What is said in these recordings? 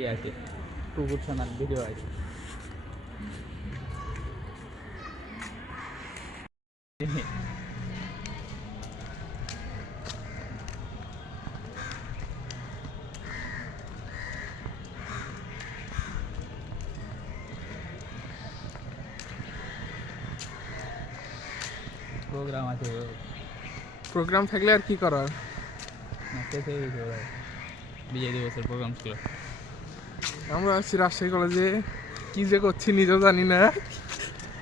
এই আছে টুকুর সোনার ভিডিও আছে। প্রোগ্রাম আছে, প্রোগ্রাম থাকলে আর কি করার। বিজয় দিবসের প্রোগ্রাম ছিল। আমরা আছি রাজশাহী কলেজে, কি যে করছি নিজেও জানি না,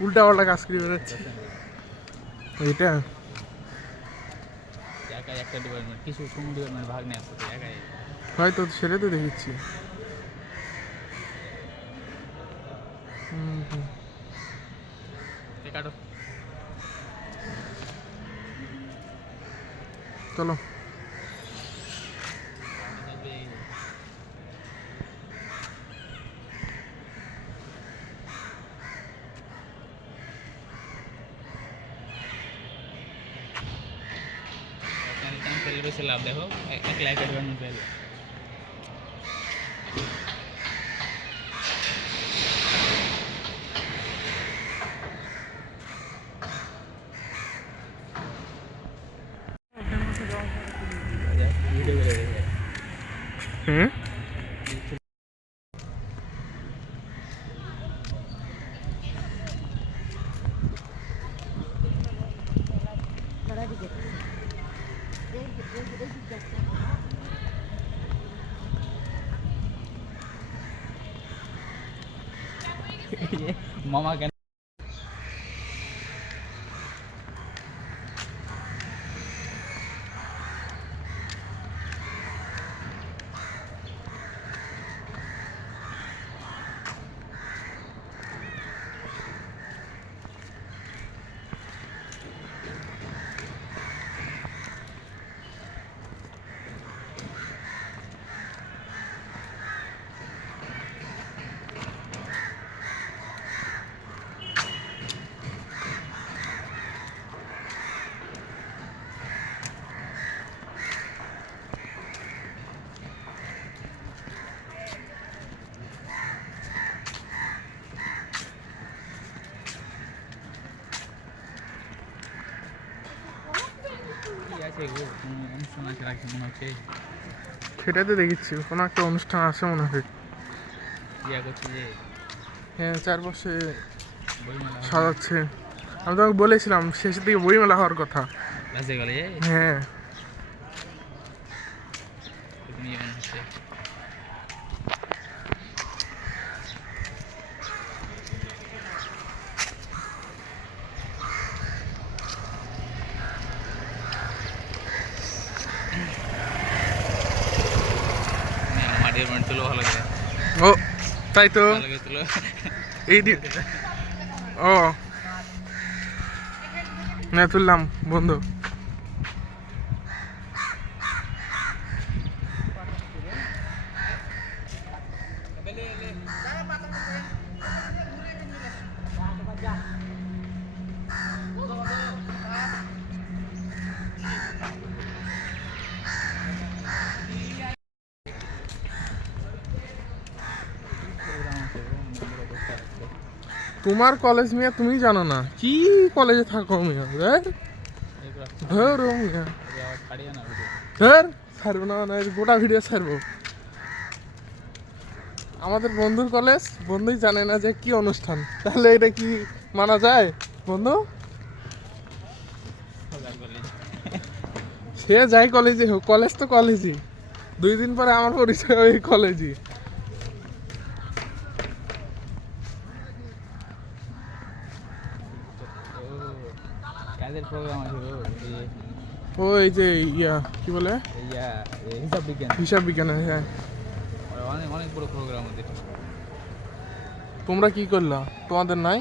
উল্টা পাল্টা কাজ করে বেড়াচ্ছি। এইটা একাই একটা ডিপার্টমেন্ট, কিছু কোন ডিপার্টমেন্ট ভাগ নেই আসতে একাই। হয়তো সেটা তো দেখেছি। কাটো চলো বেশি লাভ দেখো, একলা একটা ডিপার্টমেন্ট পেলে ভিডিও করে দেখে। মামা কেন অনুষ্ঠান আছে রাখি মনে হচ্ছে। সেটাই তো দেখেছি, কোনো একটা অনুষ্ঠান আছে মনে হয়। ইয়া করছি যে হ্যাঁ, চারপাশে বইমেলা সাজাচ্ছে। আমি তোমাকে বলেছিলাম শেষের দিকে বইমেলা হওয়ার কথা। রাজে গেলে হ্যাঁ, নিয়ে মনে হচ্ছে। মাটির বাড়ি তুলো ভালো লাগে। ও তাই তো, ভালো লাগে তুলো। এই দিক ও না তুললাম বন্ধু। তোমার কলেজ মিয়া তুমি জানো না, কি কলেজে থাকো মিয়া। ধর মিয়া, ধর ছাড়বো না, গোটা ভিডিও ছাড়বো। আমাদের বন্ধুর কলেজ, বন্ধুই জানে না যে কি অনুষ্ঠান, তাহলে এটা কি মানা যায় বন্ধু? সে যাই কলেজে হোক, কলেজ তো কলেজই। 2 দিন পরে আমার পরিচয় ওই কলেজই। কাজের প্রোগ্রাম আছে ওই যে ইয়া কি বলে, হিসাব বিজ্ঞান। হিসাব বিজ্ঞানের, হ্যাঁ। অনেক অনেক বড় প্রোগ্রাম ওদের। তোমরা কি করলা? তোমাদের নাই?